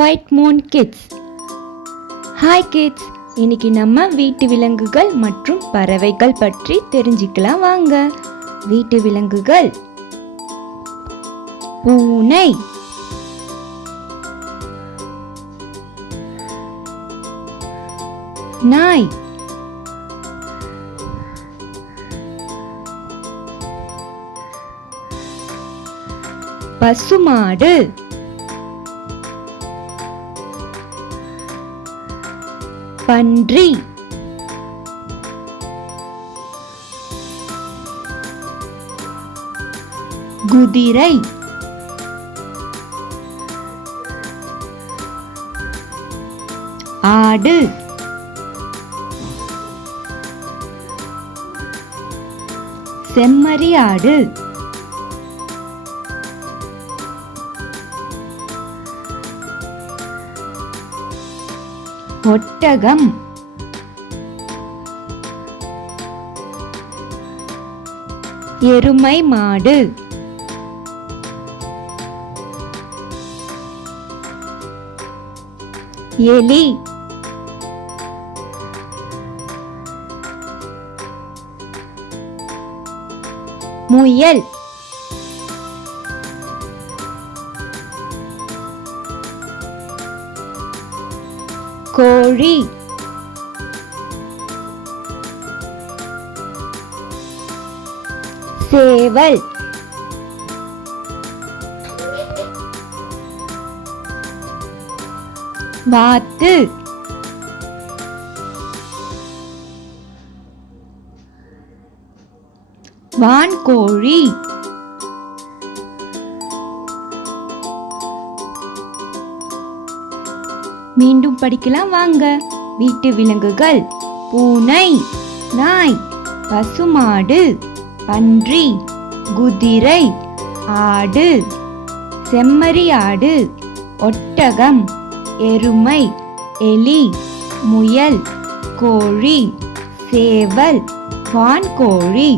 White Moon Kids. Hi kids, இன்னைக்கு நம்ம வீட்டு விலங்குகள் மற்றும் பறவைகள் பற்றி தெரிஞ்சுக்கலாம் வாங்க. வீட்டு விலங்குகள்: பூனை, நாய், பசுமாடு, பன்றி, குதிரை, ஆடு, செம்மறியாடு, ஒட்டகம், எருமை மாடு, எலி, முயல், கோழி, சேவல், வாத்து, வான்கோழி, மீண்டும் படிக்கலாம் வாங்க. வீட்டு விலங்குகள்: பூனை, நாய், பசுமாடு, பன்றி, குதிரை, ஆடு, செம்மறியாடு, ஒட்டகம், எருமை, எலி, முயல், கோழி, சேவல், வான்கோழி,